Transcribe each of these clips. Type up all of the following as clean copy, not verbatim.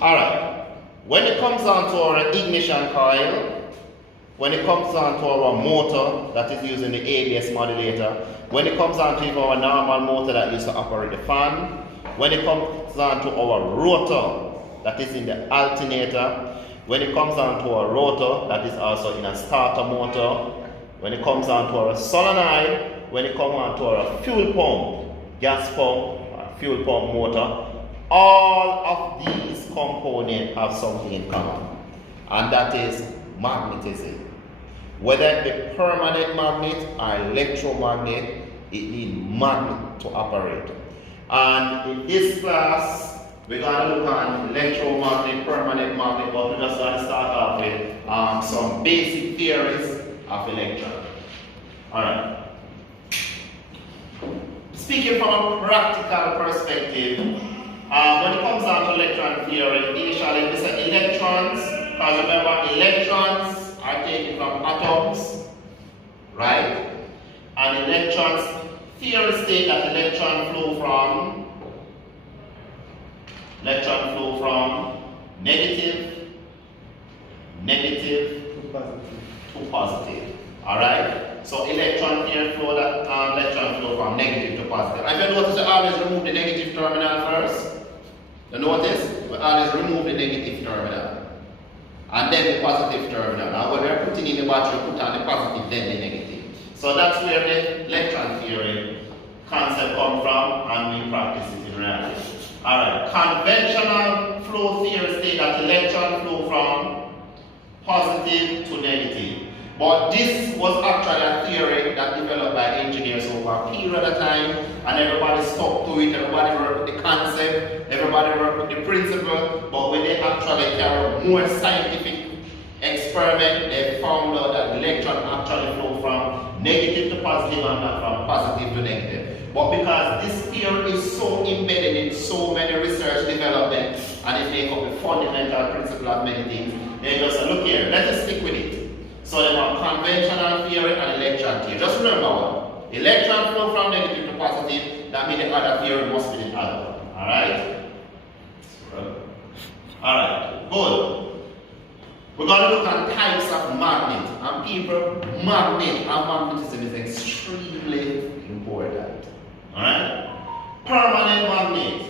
Alright, when it comes down to our ignition coil, when it comes down to our motor that is using the ABS modulator, when it comes down to our normal motor that used to operate the fan, when it comes down to our rotor that is in the alternator, when it comes down to our rotor that is also in a starter motor, when it comes down to our solenoid, when it comes down to our fuel pump, gas pump, fuel pump motor, all of these components have something in common, and that is magnetism. Whether it be permanent magnet or electromagnet, it needs magnet to operate. And in this class, we're going to look at electromagnet, permanent magnet, but we're just going to start off with some basic theories of electron. Alright. Speaking from a practical perspective, when it comes down to electron theory, initially we said electrons, because remember electrons are taken from atoms, right? And electrons, theory state that electron flow from negative to positive. Alright? So electron theory flow that electron flow from negative to positive. And if you notice, we always remove the negative terminal first. You notice? We always remove the negative terminal. And then the positive terminal. Now when we're putting in the battery, we put on the positive, then the negative. So that's where the electron theory concept comes from, and we practice it in reality. Alright, conventional flow theory states that electron flow from positive to negative. But this was actually a theory that developed by engineers over a period of time, and everybody stuck to it, everybody worked with the concept, everybody worked with the principle, but when they actually carried more scientific experiment, they found out that electron actually flow from negative to positive and not from positive to negative. But because this theory is so embedded in so many research development, and it makes up the fundamental principle of many things, they just say, look here, let us stick with it. So they have conventional theory and electron theory. Just remember one. Electron flow from negative to positive, that means the other theory must be the other one. Alright? Alright, good. We're going to look at types of magnet. And people, magnet and magnetism is extremely important. Alright? Permanent magnet.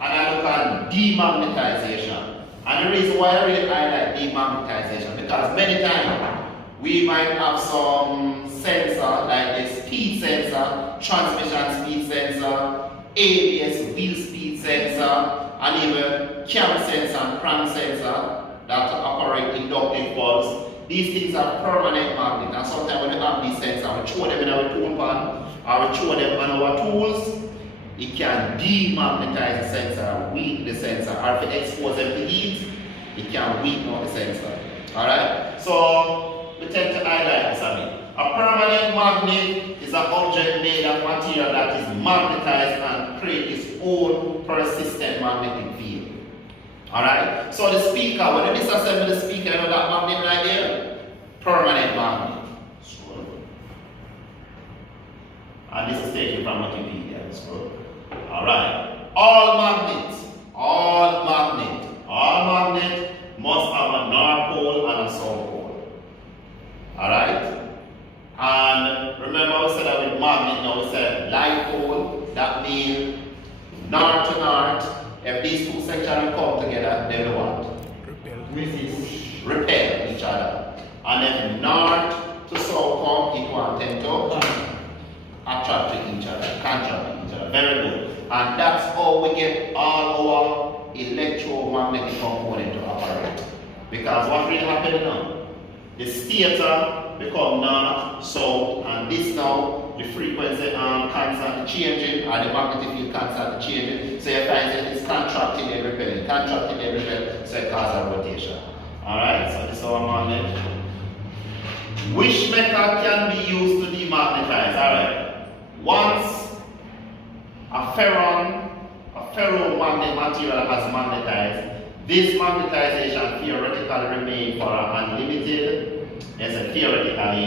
And I look at demagnetization. And the reason why I really highlight demagnetization, because many times we might have some sensor like the speed sensor, transmission speed sensor, ABS wheel speed sensor, and even cam sensor and crank sensor that operate inductive pulse. These things are permanent magnet, and sometimes when we have these sensors, we throw them in our tool pan or we throw them on our tools, it can demagnetize the sensor, weaken the sensor, or if it exposes them to heat, it can weaken out the sensor. Alright? So we tend to highlight this. A permanent magnet is an object made of material that is magnetized and creates its own persistent magnetic field. Alright? So the speaker, when you disassemble the speaker, you know that magnet right there? Permanent magnet. And this is taken from Wikipedia. Alright. All magnet must have a north pole and a south pole. Alright? And remember we said that with magnet now we said light pole, that means north to north. If these two sections come together, they will what? Repel each other. And if north to south come, it will tend to attract to each other, contract to each other. Very good. And that's how we get all our electromagnetic component to operate. Because what really happened now? The stator become north, south, and this now, the frequency constantly changing, or the magnetic field constantly changing. So you find that it's contracting and repelling, so it causes a rotation. Alright, so this is our magnet. Which method can be used to demagnetize? Alright. Once a ferromagnet material has magnetized, this magnetization theoretically remains for unlimited, it's a theoretically,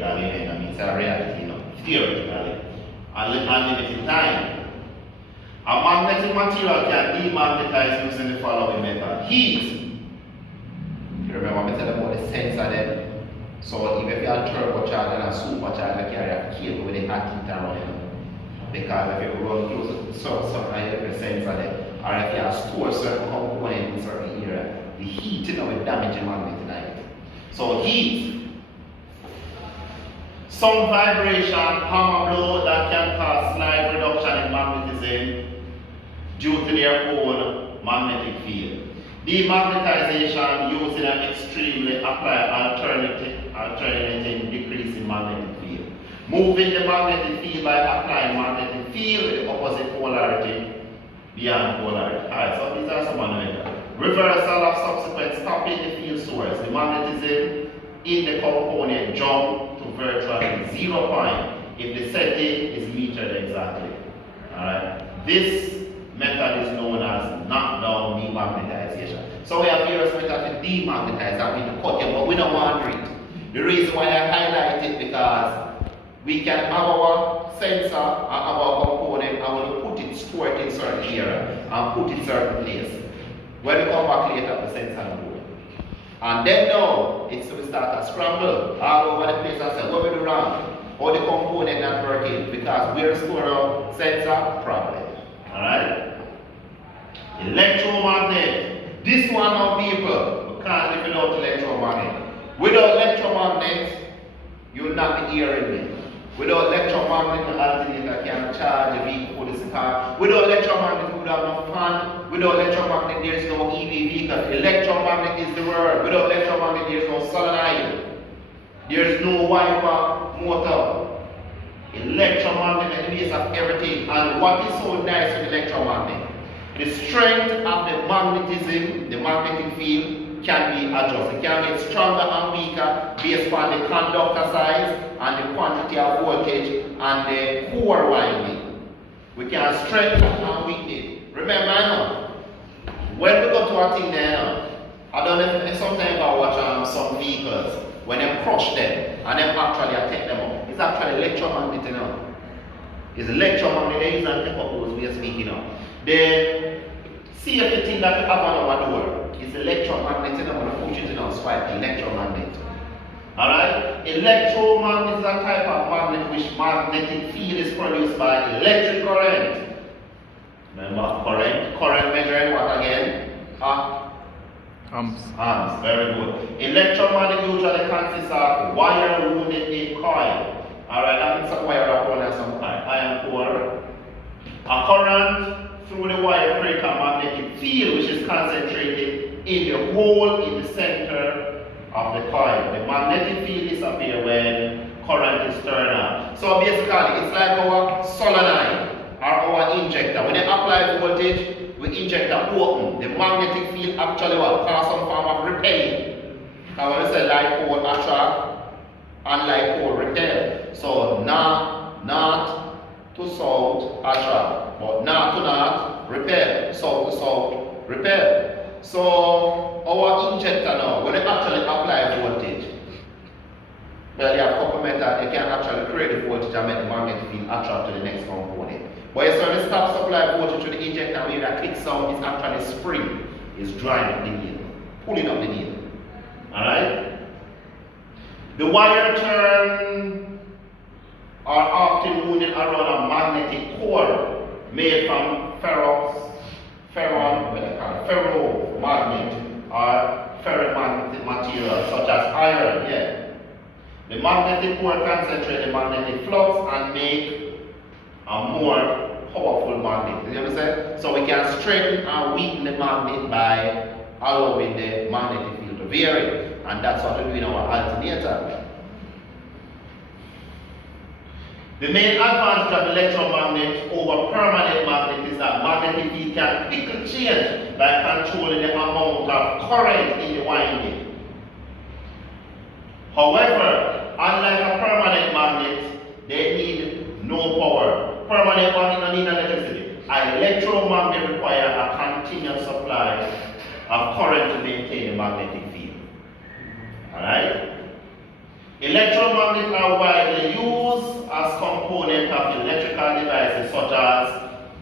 that means a reality, theoretically, unlimited time. A magnetic material can demagnetize using the following method. Heat. You remember I said about the sensor then? So if you have a turbocharger and a supercharger carry a cable with a hot heat around it. Because if you run close to certain area sensor there, or if you have store certain component in certain area, the heat will damage the magnet tonight. So heat. Some vibration, hammer blow that can cause slight reduction in magnetism due to their own magnetic field. Demagnetization using an extremely applied alternating decrease in magnetic field. Moving the magnetic field by applying magnetic field with the opposite polarity beyond polarity. Alright, so these are some methods. Reversal of subsequent stopping the field source. The magnetism in the component jump to virtually 0 point if the setting is metered exactly. Alright. This method is known as knockdown demagnetization. So we have various methods to demagnetize, that means to cut it, but we don't want to read. The reason why I highlight it because we can have our sensor and our component and we put it, store it in certain area and put it in certain place. When we come back later, the sensor will go. And then now, it's we start to scramble all over the place and say, what we do wrong? Or the component not working because we're storing our sensor problem. Alright? Electromagnet. This one now people, we can't live without electromagnet. Without electromagnet, you'll not be hearing me. Without electromagnet, the alternator can charge the vehicle, this car. Without electromagnet, we would have no fan. Without electromagnet, there is no EV vehicle. Electromagnet is the word. Without electromagnet, there is no solenoid. There is no wiper motor. Electromagnet is the base of everything. And what is so nice with electromagnet? The strength of the magnetism, the magnetic field, can be adjusted. It can get stronger and weaker based on the conductor size and the quantity of voltage and the core winding. We can strengthen and weaken it. Remember now, when we go to a thing there, I don't know if sometimes I watch some vehicles, when they crush them and then actually take them up. It's actually electromagnet, you know. It's electromagnet they use and take up those we are speaking of. The safety thing that we have on our door is electromagnet, and I'm going to put it in our swipe, electromagnet. Alright? Electromagnet is a type of magnet which magnetic field is produced by electric current. Remember, current measuring what again? Amps. Amps, very good. Electromagnet usually consists of wire wound in coil. Alright, that means some wire upon and some iron core. A current through the wire creates a magnetic field which is concentrated in the hole in the center of the coil. The magnetic field disappears when current is turned on. So basically, it's like our solenoid or our injector. When they apply voltage, we inject a open. The magnetic field actually will cause some form of repelling. Now when we say light pole attract and light pole repel. So north to south attract, but north to north repel, south to south repel. So our injector now, when they actually apply voltage, well, they have a couple methods. They can actually create the voltage and make the magnetic field attract to the next component. But it's when they stop supply voltage to the injector, where that click sound is actually spring, is drawing up the needle, pulling up the needle. Alright? The wire turn are often wounded around a magnetic core made from ferromagnet or ferromagnetic material such as iron. Yeah. The magnetic core concentrates the magnetic flux and make a more powerful magnet. You understand? So we can strengthen and weaken the magnet by allowing the magnetic field to vary. And that's what we do in our alternator. The main advantage of electromagnet over permanent magnet is that magnetic field can quickly change by controlling the amount of current in the winding. However, unlike a permanent magnet, they need no power. Permanent magnet don't need electricity. An electromagnet requires a continuous supply of current to maintain the magnetic field. Alright? Electromagnets are widely used as components of electrical devices such as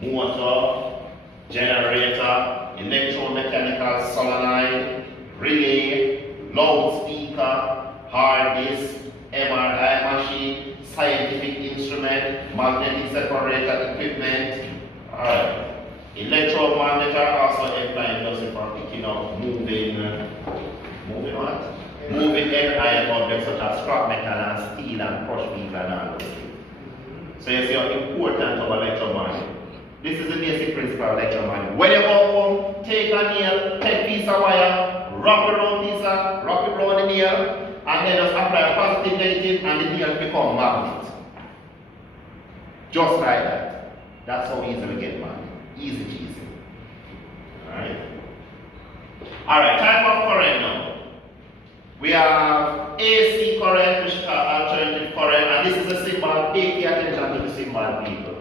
motor, generator, electromechanical solenoid, relay, loudspeaker, hard disk, MRI machine, scientific instrument, magnetic separator equipment. Alright. Electromagnetism also employed those for picking up moving what? Moving iron objects such as scrap metal and steel and crushed metal and all those things. So you see how important of electromagnetism. This is the basic principle of electromagnetism. When you go home, take a nail, take a piece of wire, wrap it around the nail, and then just apply a positive, negative, and the nail become magnet. Just like that. That's how easy we get magnet. Easy cheesy. Alright? Alright, type of current now. We have AC current, which is alternative current, and this is a symbol. Pay attention to the symbol, people.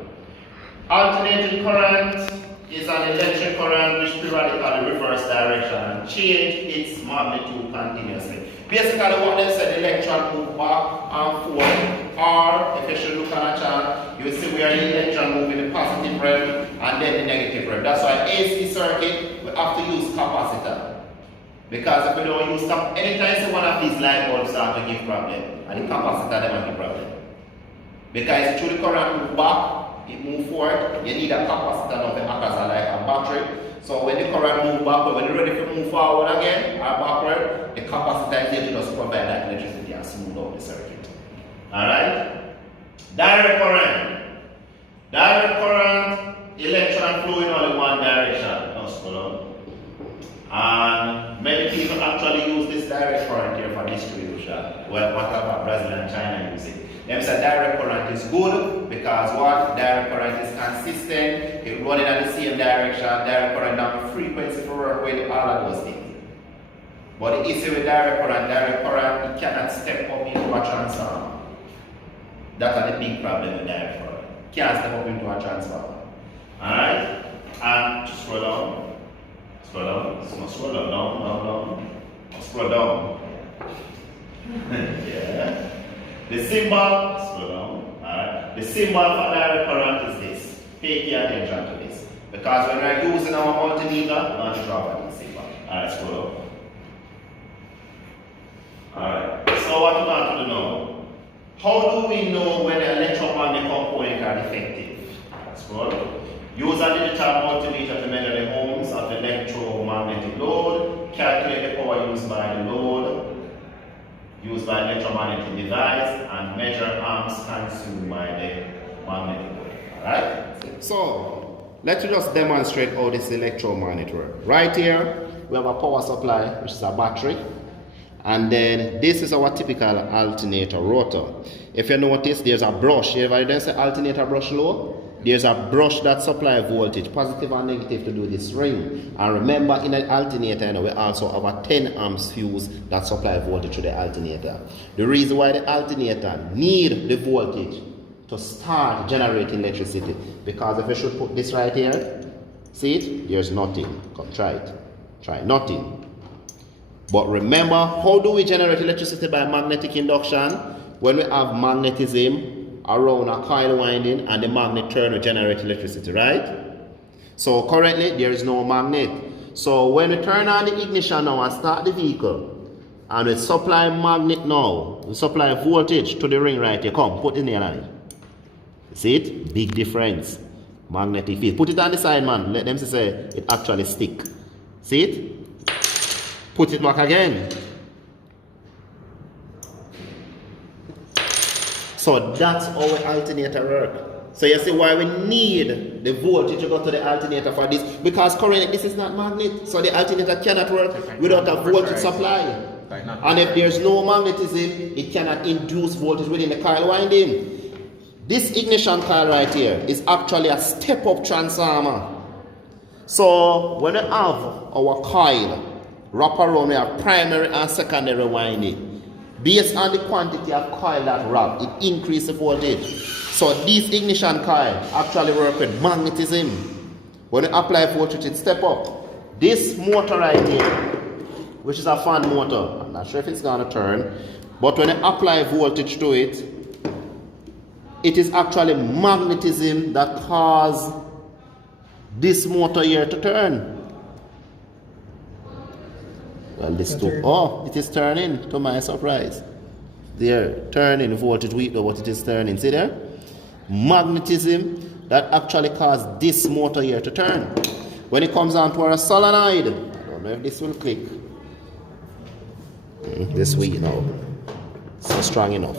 Alternating current is an electric current which periodically reverse direction and change its magnitude continuously. Basically, what they said, the electron move back and forth, or if you should look at a chart, you will see where the electron move in the positive realm and then the negative realm. That's why AC circuit, we have to use capacitor. Because if we don't use anytime one of these light bulbs start to give problem, and the capacitor they will give problem. Because through the current move back, it move forward, you need a capacitor now to act as like a battery. So when the current move backward, when you're ready to move forward again or backward, the capacitor is there to just provide that electricity and smooth out the circuit. Alright? Direct current. Direct current, electron flow in only one direction. Just follow. And many people actually use this direct current here for distribution. Well, whatever Brazil and China use it. Them say direct current is good because what? Direct current is consistent, it running in the same direction, direct current have frequency for work with all of those things. But the issue with direct current, it cannot step up into a transformer. That's the big problem with direct current. It can't step up into a transformer. Alright? And just scroll down. Scroll down. Scroll down. Scroll down. Yeah. The symbol, slow down, alright. The symbol for direct current is this. Pay attention to this. Because when we're using our multimeter, we want to draw on the symbol. Alright, scroll up. Alright. So what we want to do now? How do we know when the electromagnetic components are defective? Scroll up. Use a digital multimeter to measure the ohms of the electromagnetic load. Calculate the power used by the load. Used by electromagnetic device and measure amps consumed by the magnetic wave. Alright? So, let's just demonstrate how this electromagnet works. Right here, we have a power supply, which is a battery. And then this is our typical alternator rotor. If you notice, there's a brush. You ever say alternator brush low? There's a brush that supplies voltage, positive and negative, to do this ring. And remember, in an alternator, we also have a 10 amps fuse that supplies voltage to the alternator. The reason why the alternator needs the voltage to start generating electricity, because if you should put this right here, see it? There's nothing. Come, try it. Try nothing. But remember, how do we generate electricity by magnetic induction? When we have magnetism around a coil winding and the magnet turn to generate electricity, right? So currently there is no magnet. So when we turn on the ignition now and start the vehicle and we supply magnet now, we supply voltage to the ring right here. Come, put the nail on it. See it? Big difference. Magnetic field. Put it on the side, man. Let them say it actually stick. See it? Put it back again. So that's how the alternator works. So you see why we need the voltage to go to the alternator for this, because currently this is not magnet, so the alternator cannot work without a voltage supply. And if there's no magnetism, it cannot induce voltage within the coil winding. This ignition coil right here is actually a step-up transformer. So when we have our coil wrap around, we have primary and secondary winding. Based on the quantity of coil that wrap, it increases the voltage. So these ignition coil actually work with magnetism. When you apply voltage, it step up. This motor right here, which is a fan motor, I'm not sure if it's gonna turn, but when you apply voltage to it, it is actually magnetism that causes this motor here to turn? Well, this too. Oh, it is turning, to my surprise. There, turning, voltage weak, but it is turning. See there? Magnetism that actually caused this motor here to turn. When it comes on to our solenoid, I don't know if this will click. This weak now. So strong enough.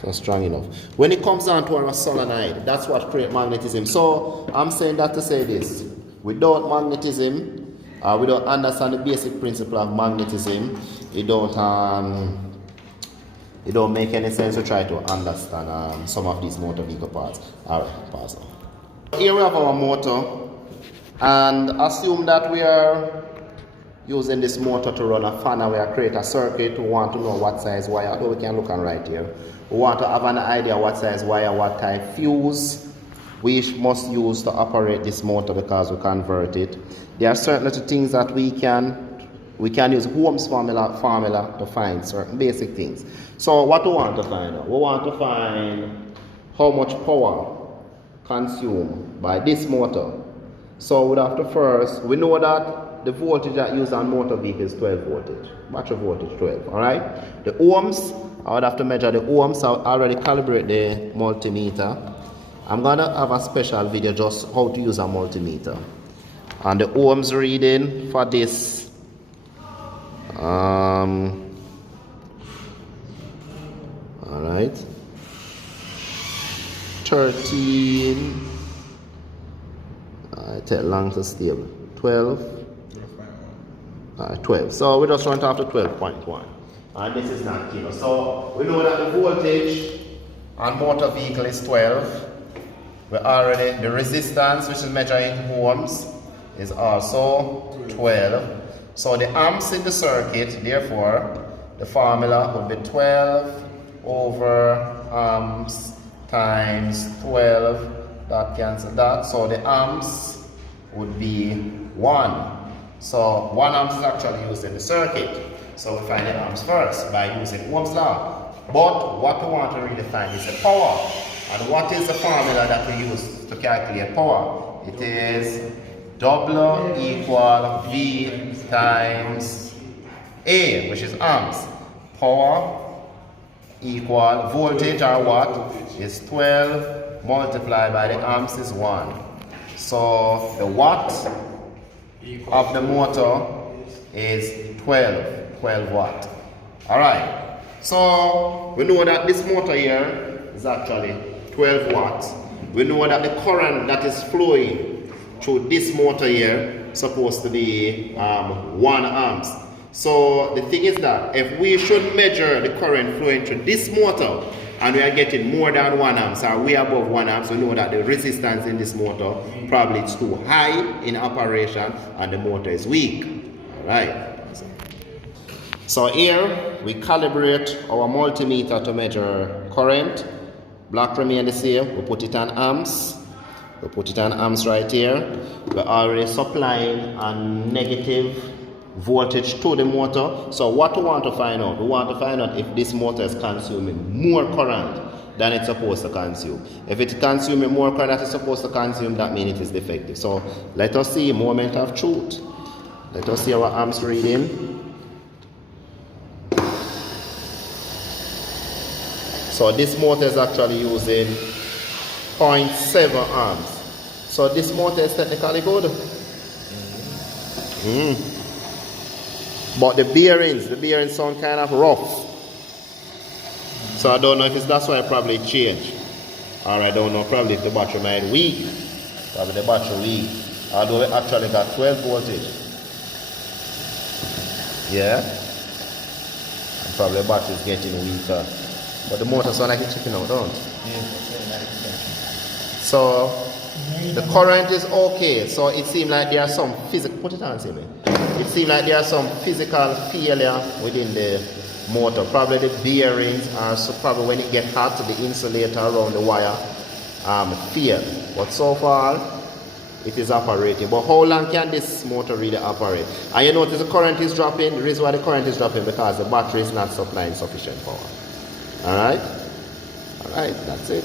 So strong enough. When it comes on to our solenoid, that's what creates magnetism. So I'm saying that to say this. Without magnetism, we don't understand the basic principle of magnetism. It don't make any sense to try to understand some of these motor vehicle parts. Alright, pause now. Here we have our motor, and assume that we are using this motor to run a fan, and we are create a circuit. We want to know what size wire, although we can look on right here. We want to have an idea what size wire, what type fuse we must use to operate this motor because we convert it. There are certain things that we can use Ohm's formula to find certain basic things. So what do we want to find out? We want to find how much power consumed by this motor. So we'd have to first, we know that the voltage that used on motor vehicle is 12 voltage. Battery voltage 12, alright? The ohms, I would have to measure the ohms. I already calibrate the multimeter. I'm gonna have a special video just how to use a multimeter. And the ohms reading for this alright, 13, I take long to stable, 12, 12. So we just run after 12.1, and this is not kilo. So we know that the voltage on motor vehicle is 12. We already, the resistance, which is measured in ohms, is also 12. So the amps in the circuit, therefore, the formula would be 12 over amps times 12. That cancels that. So the amps would be 1. So 1 amp is actually used in the circuit. So we find the amps first by using Ohm's law. But what we want to really find is the power. And what is the formula that we use to calculate power? It is W equal V times A, which is amps. Power equal voltage, or what, is 12 multiplied by the amps is 1. So the watt of the motor is 12 watt. Alright, so we know that this motor here is actually 12 watts. We know that the current that is flowing through this motor here is supposed to be 1 amps. So the thing is that if we should measure the current flowing through this motor and we are getting more than 1 amps or way above 1 amps, we know that the resistance in this motor probably is too high in operation and the motor is weak. Alright. So here we calibrate our multimeter to measure current. Black remain the same. We put it on amps. We put it on amps right here. We're already supplying a negative voltage to the motor. So what we want to find out? We want to find out if this motor is consuming more current than it's supposed to consume. If it's consuming more current than it's supposed to consume, that means it is defective. So let us see a moment of truth. Let us see our amps reading. So this motor is actually using 0.7 amps. So this motor is technically good. But the bearings sound kind of rough. So I don't know if it's that's why I probably changed. Or I don't know, probably if the battery might weak. Probably the battery weak. Although it actually got 12 voltage. Yeah. And probably the battery is getting weaker. But the motor sounds like it's chipping out, don't it? So the current is okay. So it seems like there are some physical, put it on, see me. It seems like there are some physical failure within the motor. Probably the bearings are, so probably when it gets hot, the insulator around the wire fail. But so far, it is operating. But how long can this motor really operate? And you notice the current is dropping. The reason why the current is dropping because the battery is not supplying sufficient power. Alright? Alright, that's it.